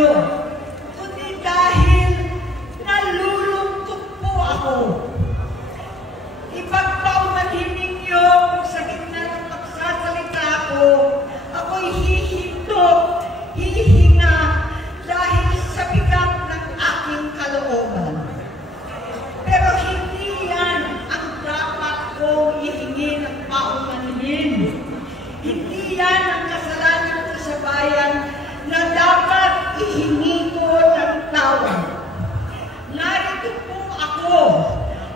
inyo, kundi dahil nalulungkot po ako. Ipagpaumanhin ninyo kung sa gitna ng pagsasalita ko, ako'y hihinto, hihinga dahil sa bigat ng aking kalooban. Pero hindi yan ang dapat kong ihingi ng paumanhin. Hindi yan ang kasalanan ko sa bayan na dapat ihingi ko ng tawag. Narito po ako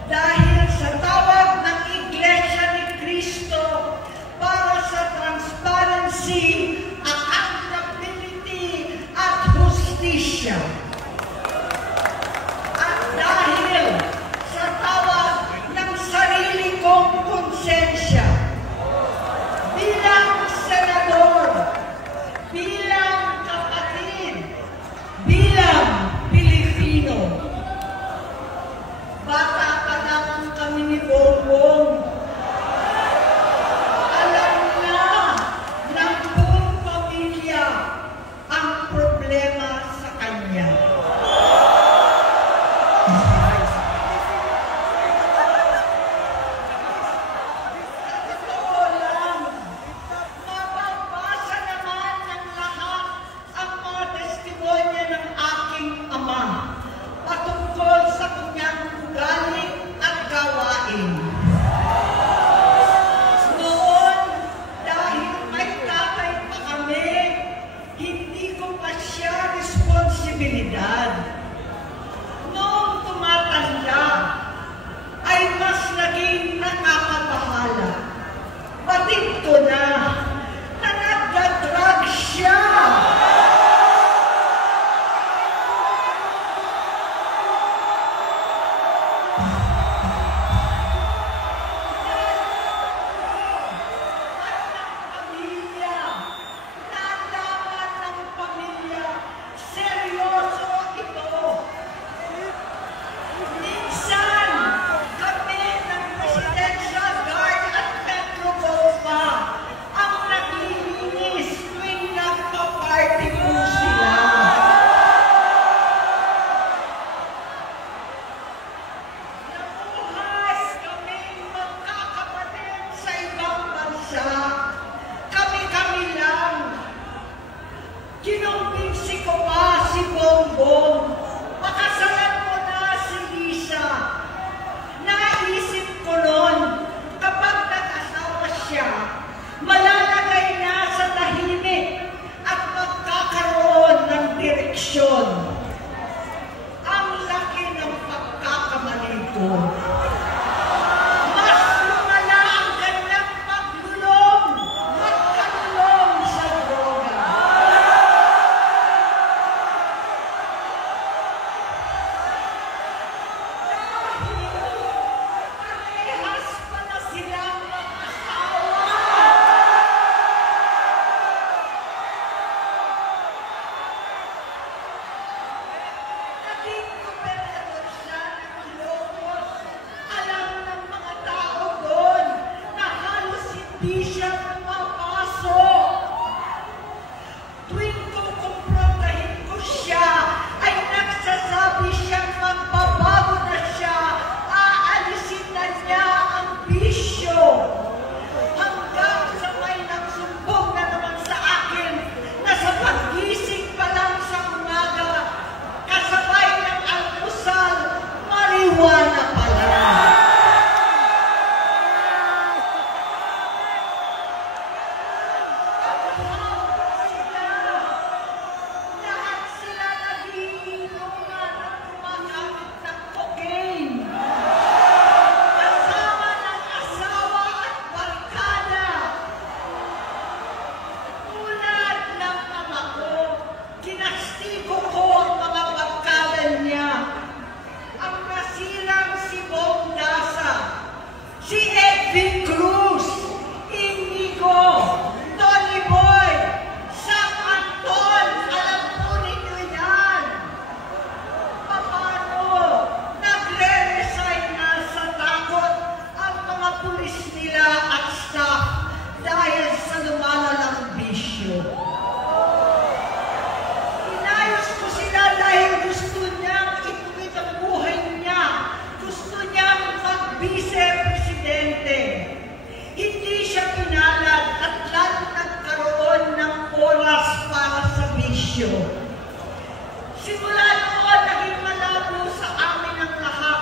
dahil sa tawag ng Iglesia ni Cristo para sa transparency, accountability, at hustisya. At dahil sa tawag ng sarili kong konsensya, bilang senador, bilang kapatid, bilang Pilipino. Bata pa lamang kami ni Bongbong. Alam na ng buong pamilya ang problema sa kanya. Totoo lang, mababasa naman ng lahat ang mga testimonya ng aking ama patungkol sa kanyang ugali at gawain. Noon, dahil may tatay pa kami, hindi ko pa siya responsibilidad. Noong tumatanda, ay mas naging nakakabahala. Batid ko na nagdadrag siya. Nalaman ng pamilya, seryoso ito. Minsan, kami ng Presidential Guard at Metro Bomba ang naglilinis tuwing nagpa-party po sila. Nabuhay kaming magkakapatid sa ibang bansa. Kami-kami lang. Kinumbinsi ko pa si Bongbong. Pakasalan mo na si Lisa. Naisip ko noon, kapag nag-asawa siya, malalagay na sa tahimik at magkakaroon ng direksyon. Ang laki ng pagkakamali ko. Mas lumala ang kanyang paglulong, magkalulong sa droga. Parehas pa na silang mag-asawa. Simula noon, naging malabo sa amin ang lahat.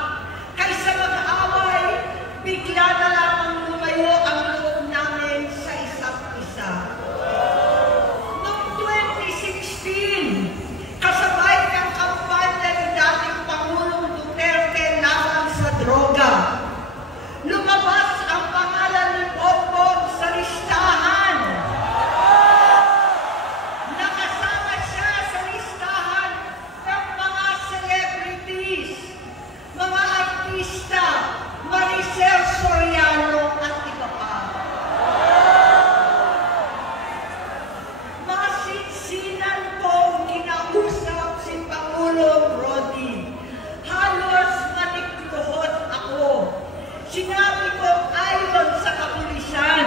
Kaysa mag-away, bigla na lamang lumayo ang loob namin sa isa't isa. Noong 2016, kasabay ng kampanya ni dating Pangulong Duterte laban sa droga, lumabas ang pangalan ni Bongbong sa listahan. Nakasama siya sa listahan ng mga celebrities, mga artista, Maricel Soriano at iba pa. Masinsinan kong kinausap si Pangulong Rodi. Halos manikluhod ako. Sinabi ko ayon sa kapulisan,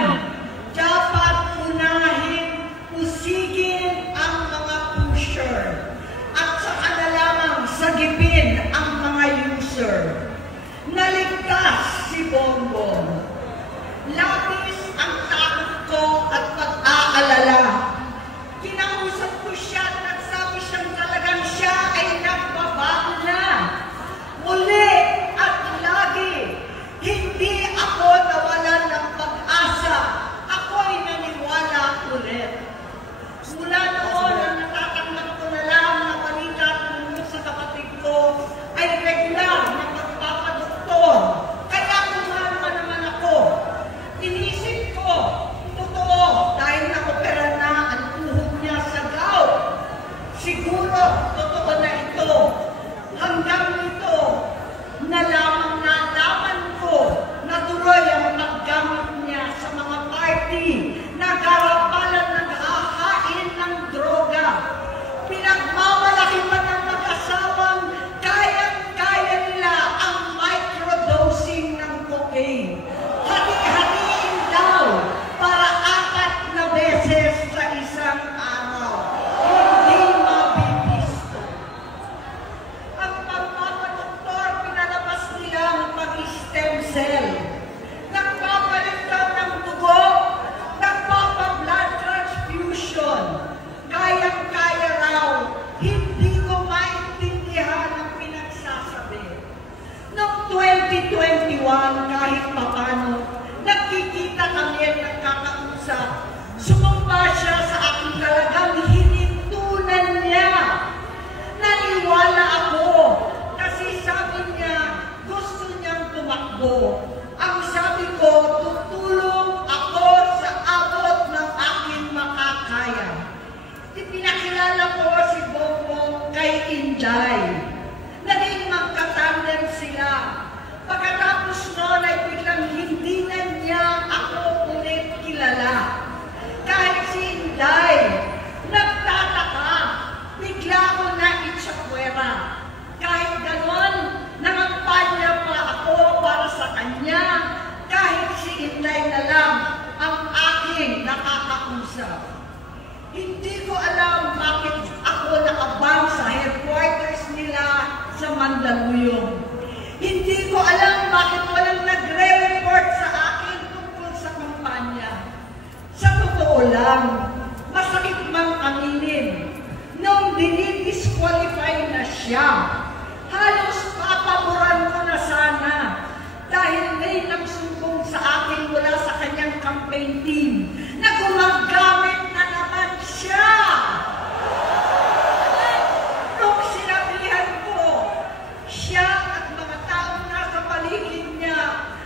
dapat unahin, usigin ang mga pusher at saka na lamang sagipin ang mga user. Naligtas si Bongbong. Labis ang takot ko at pag-aalala. Kinausap ko siya at nagsabi siyang talagang siya ay nagbabago na. Muli at lagi, hindi ako nawalan ng pag-asa. Ako'y naniwala ulit. Mula noon, ang natatanggap ko na lang na balita tungkol sa kapatid ko ay regular na pagpapadoktor. Kaya kumalma naman ako. Inisip ko, totoo, dahil na-opera na ang tuhod niya sa gout. Siguro, totoo na ito. Hanggang nito, nalaman ko na tuloy ang paggamit niya sa mga party na garapalan naghahain ng droga. Pinagmamalaki pa ng mag-asawang kayang-kaya nila ang microdosing ng cocaine. Hati-hatiin daw para 4 na beses sa isang araw. Hindi mabibisto. Ang pagpapadoktor, pinalabas nila ang pag-stem cell. Nagpapalitan ng dugo, nagpapa-blood transfusion. Kayang-kaya raw, hindi ko maintindihan ang pinagsasabi. Noong 2021, kahit papano, nagkikita kami at nagkakausap. Sumumpa siya sa aking talagang hinintunan niya. Naniwala ako kasi sabi niya gusto niyang tumakbo. Ang sabi ko, tutulong ako sa abot ng aking makakaya. Pinakilala ko si Bongbong kay Inday. Naging magkatandem sila. Pagkatapos noon ay biglang hindi na niya ako ulit kilala. Kahit si Inday, nagtataka, bigla ko na itsakwera. Kahit ganon, nangampanya pa ako para sa kanya. Kahit si Inday na lang ang aking nakakausap. Hindi ko alam bakit ako nakabang sa headquarters nila sa Mandaluyong. Hindi ko alam bakit walang nagre-report sa akin tungkol sa kampanya. Sa totoo lang, masakit mang aminin, nung dinidisqualify na siya, halos papaboran ko na sana dahil may nagsumbong sa akin mula sa kanyang campaign team na gumagamit na naman siya. Nung sinabihan ko, siya at mga taong nasa paligid niya,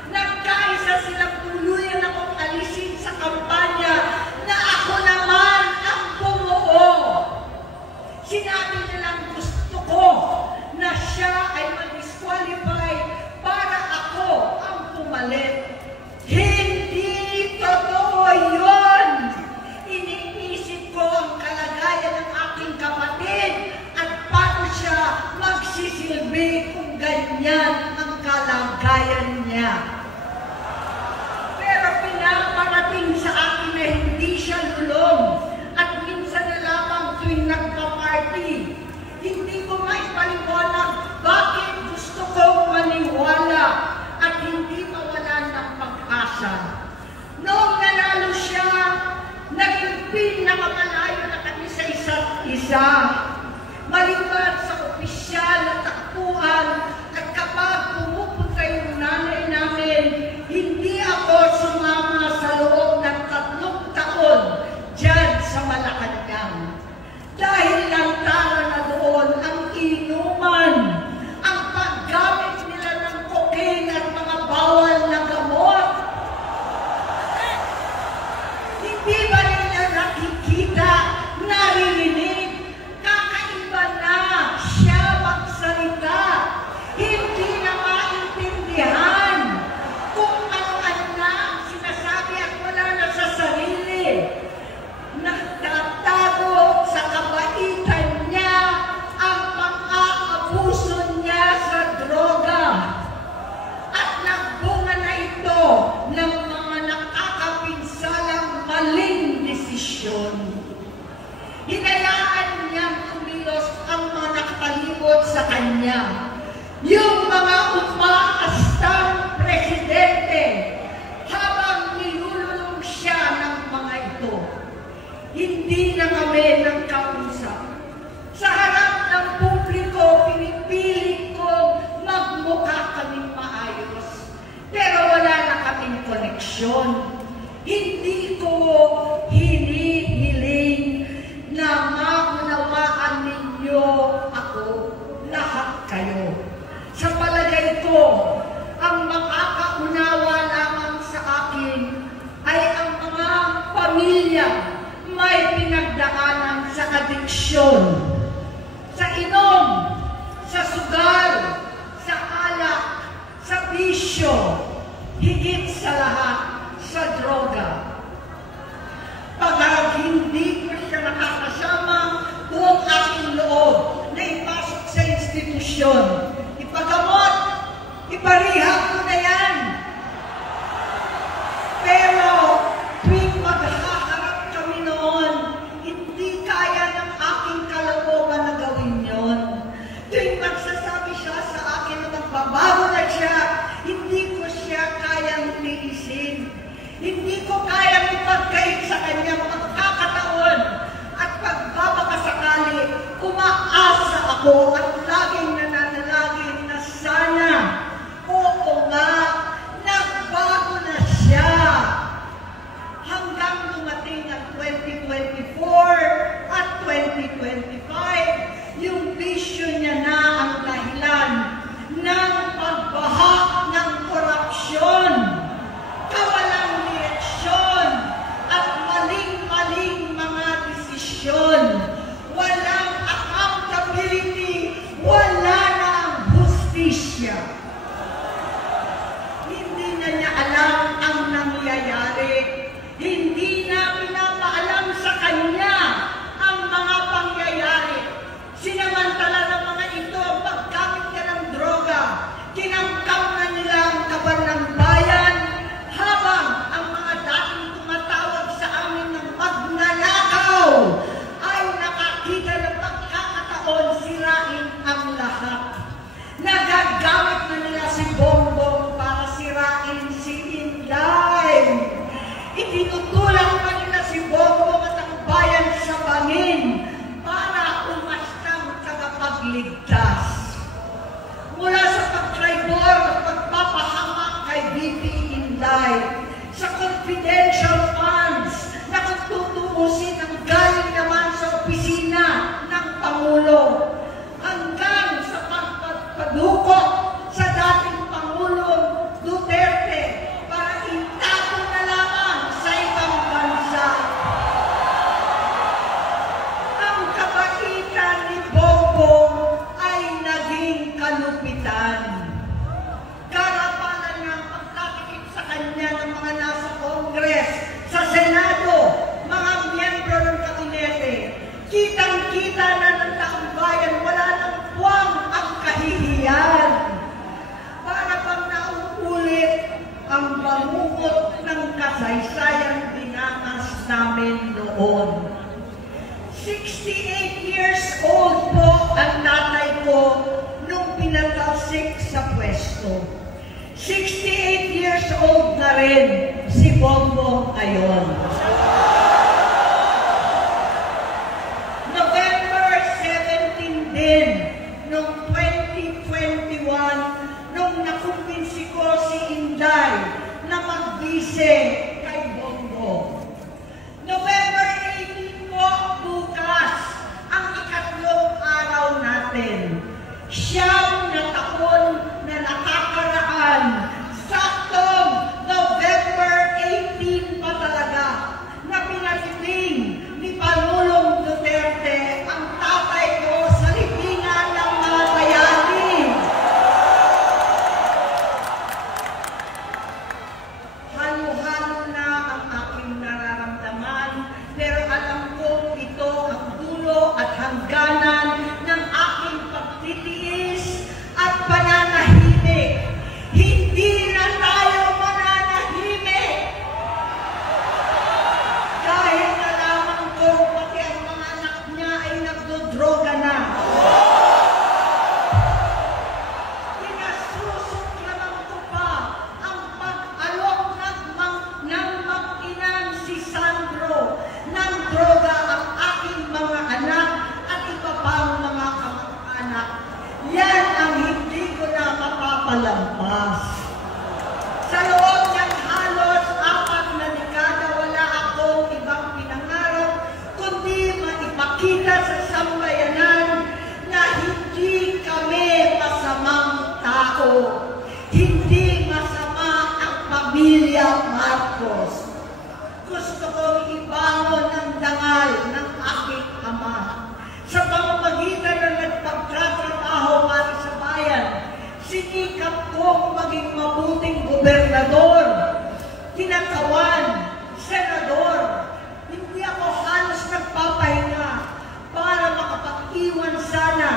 nagkaisa silang tuluyan akong alisin sa kampanya na ako naman ang bumuo. Sinabi nilang gusto ko na siya ay mag-disqualify para ako ang pumalit. Hindi totoo yun! Iniisip ko ang kalagayan ng aking kapatid at paano siya magsisilbi kung ganyan ang kalagayan niya. Pero pinaparating sa akin na hindi siya lulong at minsan na lamang tuwing nagpa-party. Hindi ko maipaliwanag bakit gusto kong maniwala at hindi mawalan ng pag-asa. Noong nanalo siya, naging pinakamalayo na kami sa isa't isa. Maliban kanya. Yung mga umaastang presidente habang nilululong siya ng mga ito. Hindi na kami nagkausap. Sa harap ng publiko, pinipilit ko magmukha kaming maayos. Pero wala na kaming koneksyon. Hindi ko hinihiling na maunawaan ninyo ako, lahat kayo. Sa palagay ko, ang makakaunawa lamang sa akin ay ang mga pamilya may pinagdaanan sa adiksyon, sa inom, sa sugal, sa alak, sa bisyo, higit sa lahat, sa droga. Pag hindi ko siya nakakasama, buong aking loob na ipasok sa institusyon. Ipagamot, iparihab ko na yan. Pero tuwing maghaharap kami noon, hindi kaya ng aking kalooban na gawin yon. Tuwing magsasabi siya sa akin na magbabago na siya, hindi ko siya kayang tiisin. Hindi ko kayang ipagkait sa kanyang pagkakataon at pagbabakasakali, umaasa ako at laging nananalangin na sana, oo nga, nagbago na siya. Hanggang dumating ang 2024 at 2025, yung bisyo niya na ang dahilan ng pagbaha ng korupsyon, kawalang direksyon, at maling-maling mga desisyon. Walang accountability, wala na ang hustisya. Hindi na niya alam ang nangyayari. Hindi na pinapaalam sa kanya ang mga pangyayari. Sinamantala ng mga ito ang paggamit niya ng droga. Kinangkam na nila ang kaban ng bayan habang ang mga dating tumatawag sa amin ng magnanakaw ay nakakita ng pagkakataon sirain ang lahat. Nagagamit na nila si Bongbong para sirain si Inday. Itinutulak pa nila si Bongbong at ang bayan sa bangin para umastang tagapagligtas. Mula sa pagtraidor at pagpapahamak kay VP Inday, sa confidential funds na kung tutuusin ang galing naman sa opisina ng Pangulo, hanggang sa pagpadukot sa dating Pangulong Duterte para itapon na lamang sa ibang bansa. Ang kabaitan ni Bongbong ay naging kalupitan. Karapalan ng pagtatakip sa kanya ng mga nasa Congress, sa Senado, mga miyembro ng kabinete. Kitang-kita na ng taong bayan, wala nang puwang ang kahihiyan. Para bang nauulit ang bangungot ng kasaysayang dinanas namin noon. 68 years old po ang tatay ko nung pinatalsik sa pwesto. 68 years old na rin si Bongbong ngayon. November 17 din nung 2021 nung nakumbinsi ko si Inday na magbise kay Bongbong. November 18 po bukas ang ikatlong araw natin. Siyam na taon na nakakaraan, saktong November 18 pa talaga, na pinatiting ni Pangulong Duterte ang tatay ko sa libingan ng mga bayani. Halo-halo na ang aking nararamdaman, pero alam ko ito ang dulo at hangganan ng aking pagtitiis Yan ang hindi ko na mapapalampas. Sa loob ng halos 4 na dekada, wala akong ibang pinangarap kundi maipakita sa sambayanan na hindi kami masamang tao. Hindi masama ang pamilya Marcos. Gusto kong ibangon ang dangal ng aking ama sa pamamagitan ng nagpagtatrabaho para sa bayan. Sinikap kong maging mabuting gobernador, kinatawan, senador. Hindi ako halos nagpapahinga para makapag-iwan sana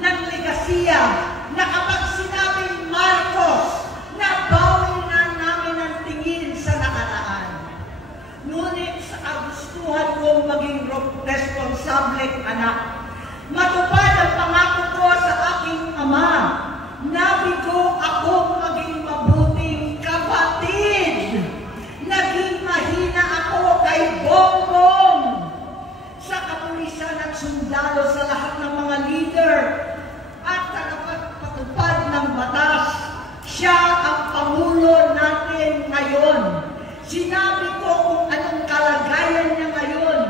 ng legasiya na kapag sinabing Marcos, nabawi na namin ang tingin sa nakaraan. Ngunit sa kagustuhan kong maging responsableng anak, matupad ang pangako ko sa aking ama. Nabigo akong maging mabuting kapatid. Naging mahina ako kay Bongbong. Sa kapulisan at sundalo, sa lahat ng mga leader at tagapagpatupad ng batas, siya ang Pangulo natin ngayon. Sinabi ko kung anong kalagayan niya ngayon.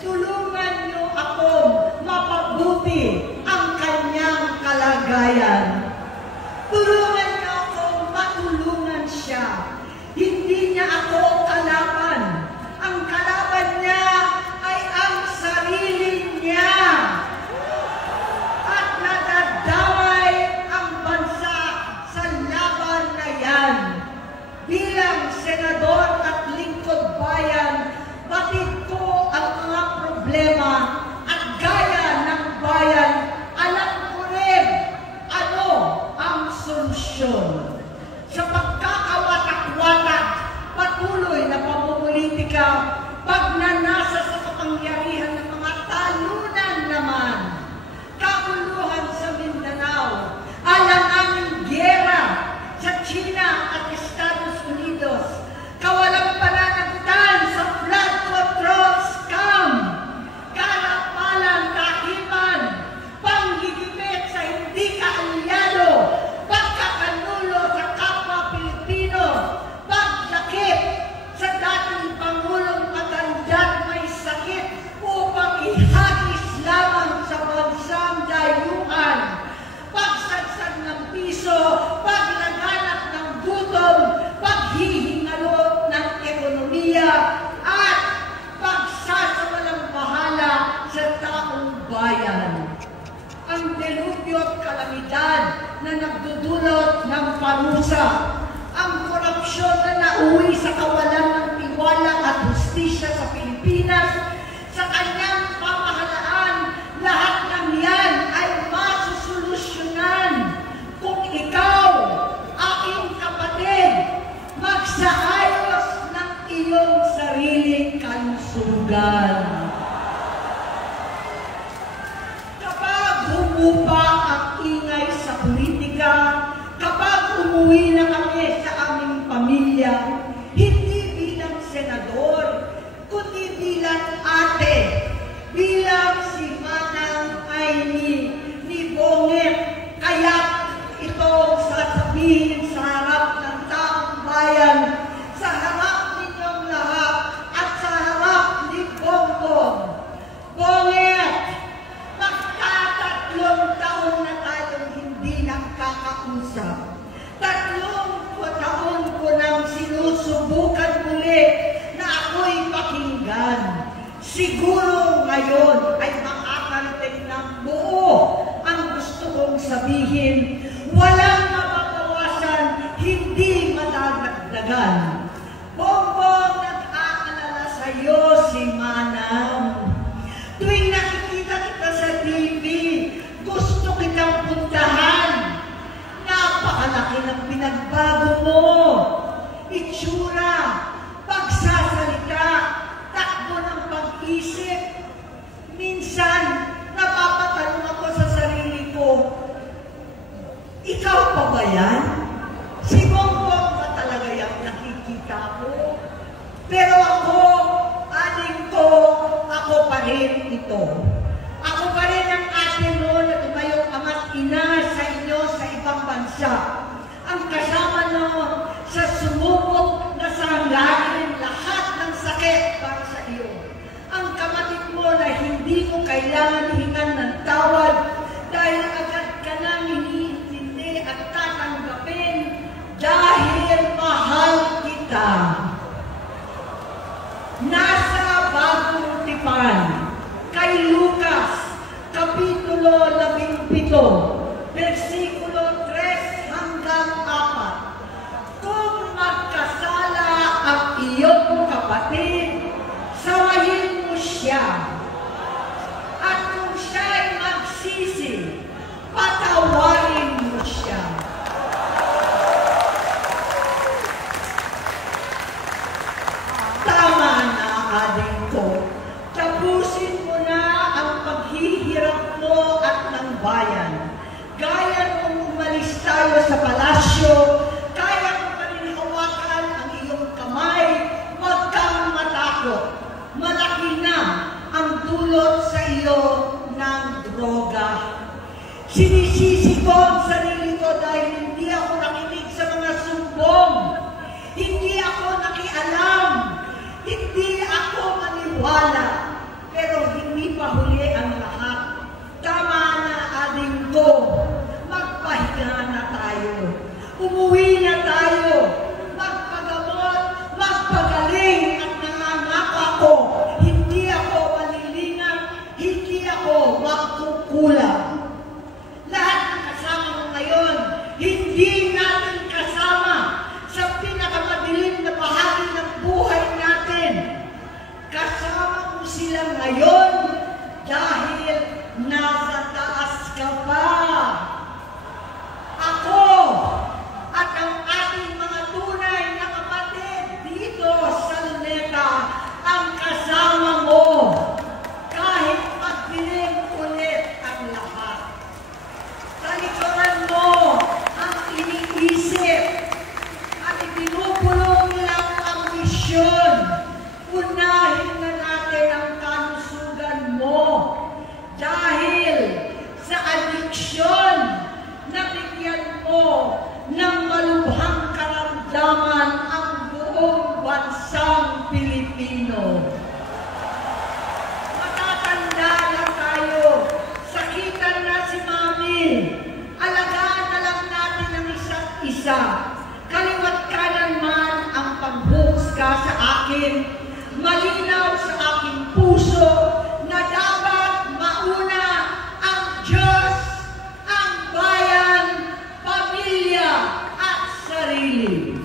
Tulungan niyo akong mapabuti ang kanyang kalagayan. Tulungan niyo akong matulungan siya. Hindi niya ako kalaban. Ang kalaban niya ay ang sarili niya. At nadadamay ang bansa sa laban na yan. Bilang senador at lingkod bayan, batid ko ang mga problema at gaya ng bayan, alam ko rin ano ang solusyon. Sa pagkakawatak-watak, patuloy na pamumulitika, pagnanasa sa kapangyarihan ng mga talunan naman, kaguluhan sa Mindanao, alanganing gyera sa China at Estados Unidos, kawalang pananagutan sa flood control scam, karapalan, kahiman, panggigipit sa hindi kaalyado, pagkakanulo sa kapwa Pilipino, paglakip sa dating Pangulong matandang may sakit upang ihagis lamang sa bansang dayuhan, pagsadsad ng piso, paglaganap ng gutom, paghihingalo ng ekonomiya, at pagsasawalang bahala sa taong bayan. Ang delubyo at kalamidad na nagdudulot ng parusa, ang korupsyon na nauwi sa kawalan ng tiwala at hustisya sa Pilipinas, sa kanyang pamahalaan, lahat ng yan ay masusolusyonan kung ikaw, aking kapatid, magsaayos ng iyong sariling kalusugan. Kapag humupa ang ingay sa politika, kapag umuwi na kami sa aming pamilya, hindi bilang senador, kundi bilang ate, bilang si Manang Aimee ni Bonget, kaya ito sasabihin sa harap ng taong bayan, sa harap ninyong lahat, at sa harap ni Bongbong. Bonget, magkatatlong taon na tayong hindi nakakausap. 3 taon ko nang sinusubukan muli na ako'y pakinggan. Siguro ngayon ay makakarating ng buo ang gusto kong sabihin. Walang mababawasan, hindi madadagdagan. Bongbong, nag-aalala sa iyo si Manang. Tuwing nakikita kita sa TV, gusto kitang puntahan. Napakalaki ng pinagbago mo. Itsura, pagsasalita, takbo ng pag-isip. Minsan, napapatanong ako sa sarili ko, ikaw pa ba yan? Si Bongbong ba talaga yung nakikita kailangan hingan ng tawad dahil agad ka nang iniintindi at tatanggapin dahil mahal kita. Nasa Bagong Tipan, kay Lucas, Kapitulo 17, versikulo 3 hanggang 4. Kung magkasala ang iyong kapatid, sawayin mo siya. At kung siya'y magsisi, patawarin mo siya. Tama na, aling ko. Tapusin mo na ang paghihirap mo at ng bayan. Gaya nung umalis tayo sa palasyo, kaya mo pa rin hawakan ang iyong kamay, huwag kang matakot. Malaki na ang dulot sa iyo ng droga. Sinisisi ko ang sarili ko dahil hindi ako nakinig sa mga sumbong. Hindi ako nakialam. Hindi ako maniwala. Pero hindi pa huli ang lahat. Tama na, aling ko. Magpahinga na tayo. Umuwi na tayo. Magpagamot, magpagaling at nangangako ako. Hindi ako malilinang, hindi ako makukulang. Lahat ng kasama mo ngayon, hindi natin kasama sa pinakamadilim na bahagi ng buhay natin. Kasama mo sila ngayon dahil nasa taas ka pa. Ako at ang ating mga tunay na kapatid dito sa Luneta ang kasama mo kahit magdilim ulit ang lahat. Talikuran mo ang iniisip at ibinubulong lang ang misyon. Unahin na natin ang kalusugan mo dahil sa adiksyon na bigyan mo ng malubhang karamdaman ang buong bansang Pilipino. Matatanda na tayo, sakitan na si Mami, alagaan na lang natin ang isa't isa. Kaliwat kanan man ang panghusga sa akin, malinaw sa aking puso na dapat mauna ang Diyos, ang bayan, pamilya at sarili.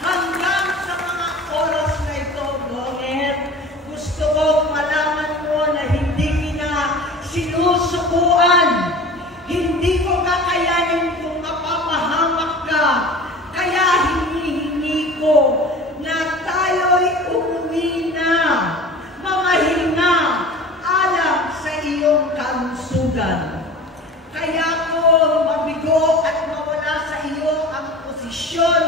Hanggang sa mga oras na ito, Gomet, gusto kong malaman mo na hindi na sinusukuan. Hindi ko kakayanin kung mapapahamak ka. Kaya hinihingi ko na tayo'y umuwi na, mamahinga, alam sa iyong kalusugan. Kaya ko mabigo at mawala sa iyo ang posisyon,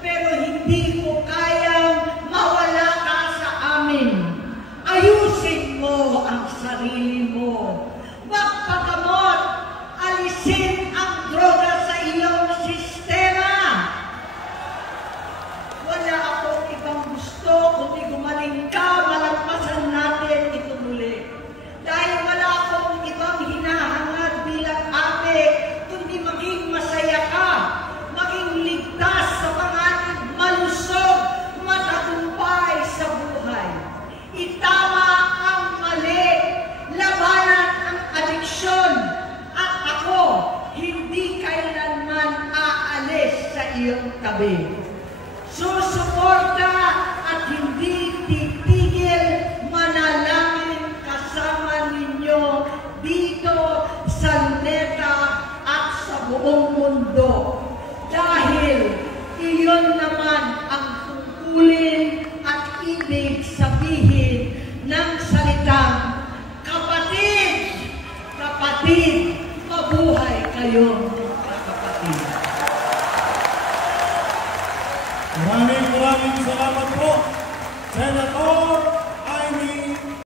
pero hindi ko kayang mawala ka sa amin. Ayusin mo ang sarili mo. Magpagamot, alisin ang droga sa iyong sistema. Wala akong ibang gusto kundi gumaling ka, malagpasan natin ito muli. Dahil wala akong ibang hinahangad bilang ate, kundi maging masaya ka, maging ligtas sa panganib, malusog, matagumpay sa buhay. Itama ang mali, labanan ang adiksyon, at ako hindi kailanman aalis sa iyong tabi. Susuporta at hindi titigil, manalangin kasama ninyo dito sa Luneta at sa buong mundo. Dahil iyon naman ang tungkulin at ibig sabihin ng salitang kapatid, kapatid, mabuhay kayong kapatid. Maraming salamat po, Senator